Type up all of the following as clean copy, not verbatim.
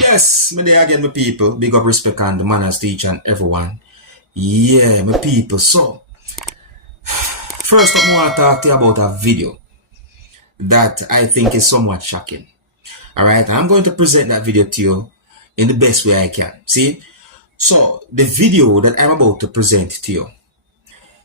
Yes, me there again, my people. Big up, respect, and the manners to each and everyone. Yeah, my people. So, first up, I want to talk to you about a video that I think is somewhat shocking. Alright, I'm going to present that video to you in the best way I can. See? So, the video that I'm about to present to you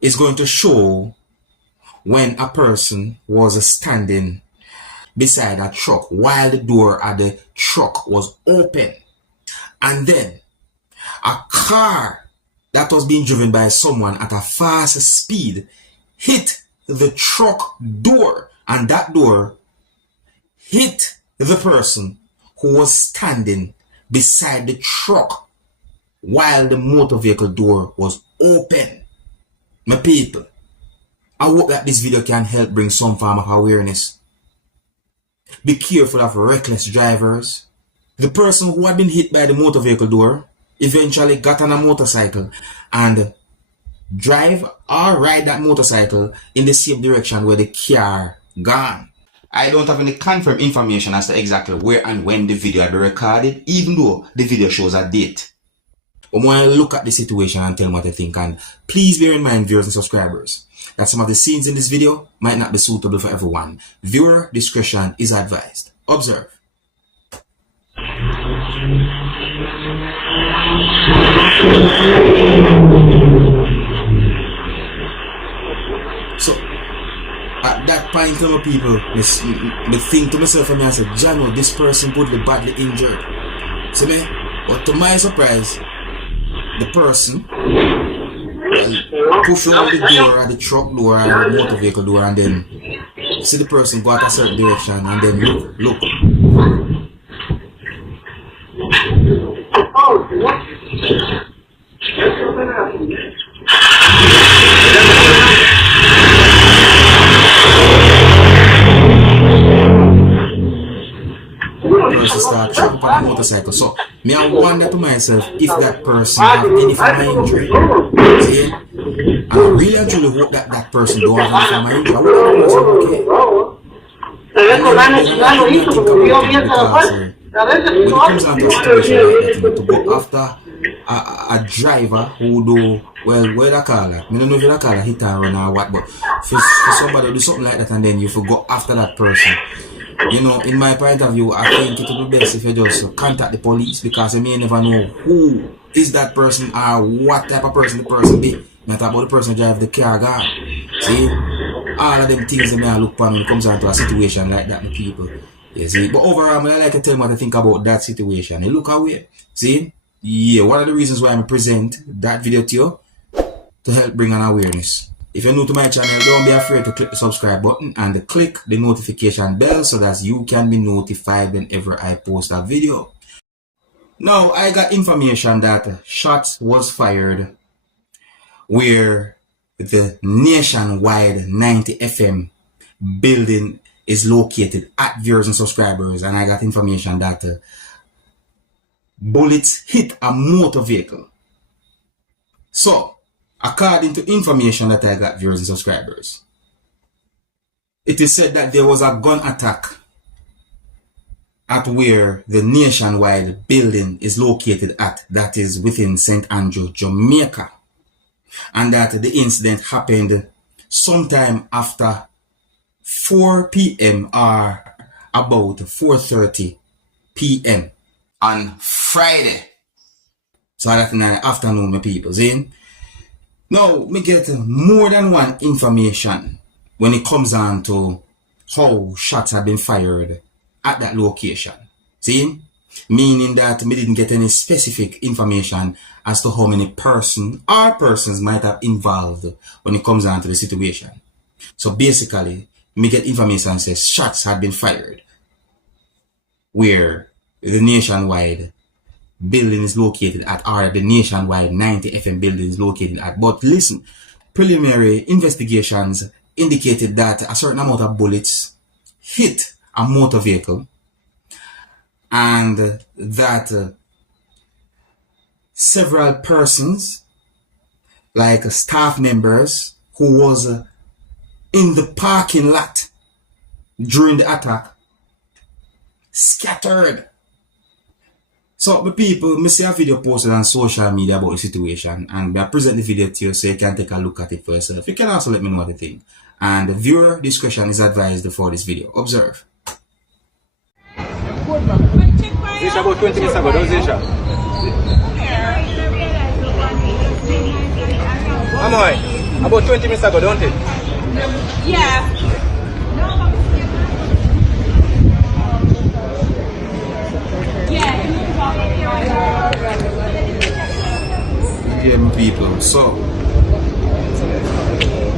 is going to show when a person was standing beside a truck while the door of the truck was open. And then a car that was being driven by someone at a fast speed hit the truck door, and that door hit the person who was standing beside the truck while the motor vehicle door was open. My people, I hope that this video can help bring some form of awareness. Be careful of reckless drivers. The person who had been hit by the motor vehicle door eventually got on a motorcycle and drive or ride that motorcycle in the same direction where the car gone. I don't have any confirmed information as to exactly where and when the video had been recorded, even though the video shows a date. But when I look at the situation and tell me what I think, and please bear in mind, viewers and subscribers, that some of the scenes in this video might not be suitable for everyone. Viewer discretion is advised. Observe. So, at that point, my people, me think to myself and I said, Jano, this person could be badly injured. See me? But to my surprise, the person push out the door at the truck door and the motor vehicle door, and then see the person go out a certain direction and then look. Person start trapping on the motorcycle. So me I wonder to myself if that person have any form of injury. See? I really and truly hope that that person don't have any form of injury. I hope that person okay. When it comes down to a situation like that, to go after a driver who do, well, what I call it? I don't know if you call it hit and run or what, but for somebody to do something like that and then you forgot after that person. You know, in my point of view, I think it would be best if you just contact the police, because you may never know who is that person or what type of person the person be. Not about the person drive the car gone. See? All of them things that I look upon when it comes down to a situation like that, the people. You see? But overall, I like to tell you what I think about that situation. You look away. See? Yeah, one of the reasons why I present that video to you, to help bring an awareness. If you're new to my channel, don't be afraid to click the subscribe button and click the notification bell so that you can be notified whenever I post a video. Now, I got information that shots was fired where the nationwide 90 FM building is located at viewers and subscribers, and I got information that bullets hit a motor vehicle. So, according to information that I got, viewers and subscribers, it is said that there was a gun attack at where the nationwide building is located at, that is within St. Andrew, Jamaica, and that the incident happened sometime after 4 p.m. or about 4:30 p.m. on Friday. So that's in the afternoon, my people, see? Now, we get more than one information when it comes on to how shots have been fired at that location. See? Meaning that we didn't get any specific information as to how many persons or persons might have involved when it comes on to the situation. So basically, we get information that says shots had been fired where the nationwide building is located at, or the nationwide 90 FM building is located at. But listen, preliminary investigations indicated that a certain amount of bullets hit a motor vehicle, and that several persons, like staff members who was in the parking lot during the attack, scattered So the people, me see a video posted on social media about the situation, and I present the video to you so you can take a look at it for yourself. You can also let me know what you think. And the viewer discretion is advised for this video. Observe. Zisha about 20 minutes ago, don't Zisha? Amoy, about 20 minutes ago, don't it? Yeah. Yeah, people. So,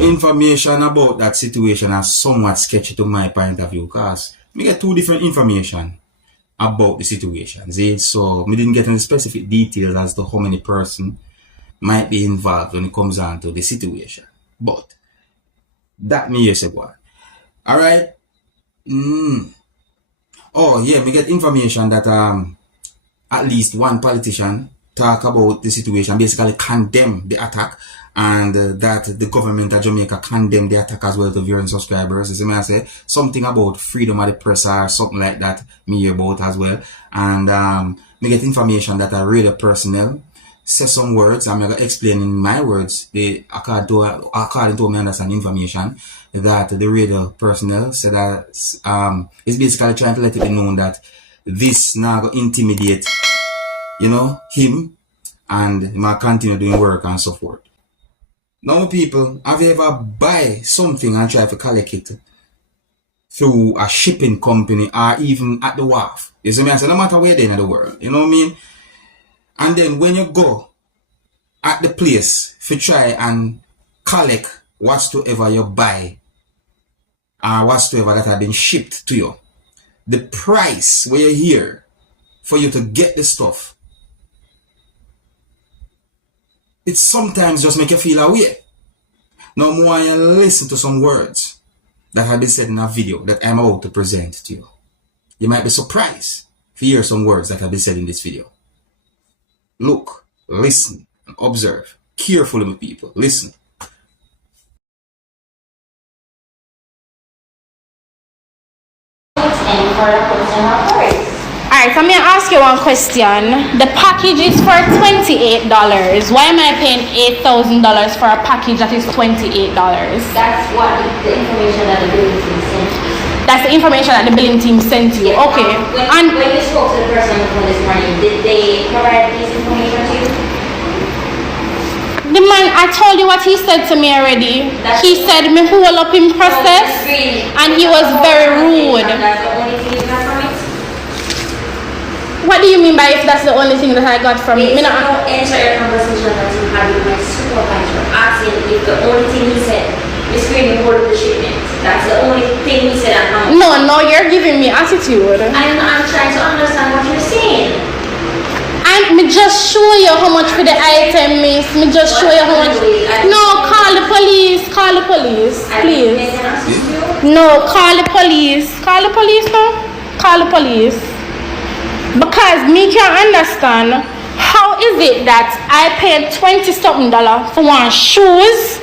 information about that situation is somewhat sketchy to my point of view, because we get two different information about the situation. See? So, we didn't get any specific details as to how many person might be involved when it comes on to the situation. But that me yes go. Alright. Oh yeah, we get information that at least one politician talk about the situation, basically condemn the attack, and that the government of Jamaica condemn the attack as well to viewing subscribers. As I say, something about freedom of the press or something like that me hear about as well. And we get information that a radio personnel say some words. I'm going to explain in my words, according to my understand information, that the radio personnel said that it's basically trying to let it be known that this now going to intimidate, you know, him, and he might continue doing work and so forth. Now, people, have you ever buy something and try to collect it through a shipping company or even at the wharf? You see me? I say, no matter where they're in the world, you know what I mean? And then when you go at the place to try and collect whatsoever you buy or whatsoever that have been shipped to you, the price where you hear for you to get the stuff, it sometimes just make you feel away. Now more you listen to some words that have been said in a video that I'm about to present to you. You might be surprised to hear some words that have been said in this video. Look, listen, and observe carefully, my people. Listen. Alright, so I'm going to ask you one question. The package is for $28. Why am I paying $8,000 for a package that is $28? That's what the information that the billing team sent you. That's the information that the billing team sent you. Yeah, Okay. When you spoke to the person on the phone this morning, did they provide this information to you? The man, I told you what he said to me already. He said me hold up in process, and he was very rude. That's the only thing you got from it? What do you mean by if that's the only thing that I got from it? It's no entire conversation that you had with my supervisor asking if the only thing he said is screening board of the shipment. That's the only thing he said at home. No, you're giving me attitude. I'm trying to understand what you're saying. Me just show you how much for the item, miss. Me just show you how much. No, call the police. Call the police, please. No, call the police. Call the police, no? Call the police. Because me can't understand how is it that I paid $20-something for one shoes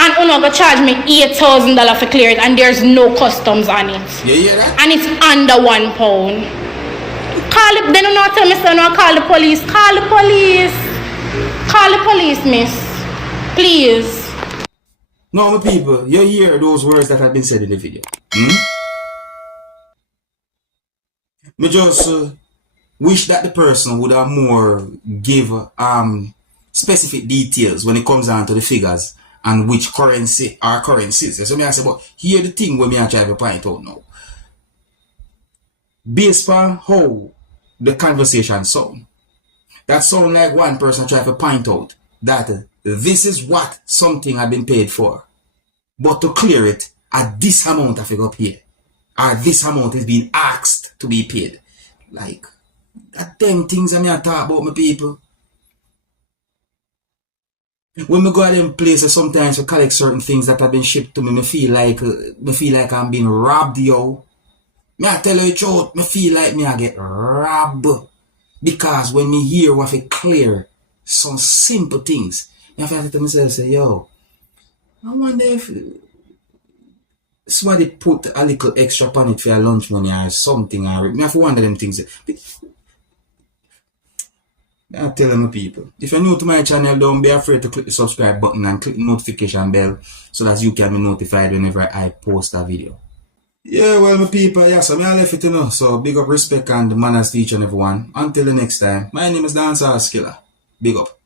and you're gonna charge me $8,000 for clear it and there's no customs on it. Yeah. And it's under £1. Call it, they don't know tell me so no call the police. Call the police. Call the police, miss. Please. Now, my people, you hear those words that have been said in the video. Me just wish that the person would have more give specific details when it comes down to the figures and which currency are currencies. So me I say, but here the thing where me I try to point out now. Based on how the conversation sound, that sound like one person try to point out that this is what something had been paid for, but to clear it at this amount of figure pay, or this amount is being asked to be paid. Like that them things I mean I talk about, my people. When we go to them places, sometimes we collect certain things that have been shipped to me. Me feel like I'm being robbed, yo. Me I tell you the truth, me feel like me I get robbed. Because when me hear what I clear some simple things, I have to tell myself, say, yo, I wonder if somebody put a little extra on it for your lunch money or something. Or me have to wonder them things. I tell my people. If you're new to my channel, don't be afraid to click the subscribe button and click the notification bell so that you can be notified whenever I post a video. Yeah, well, my people, yeah, so I left it, So big up, respect, and manners to each and everyone. Until the next time, my name is Dancehall Skilla. Big up.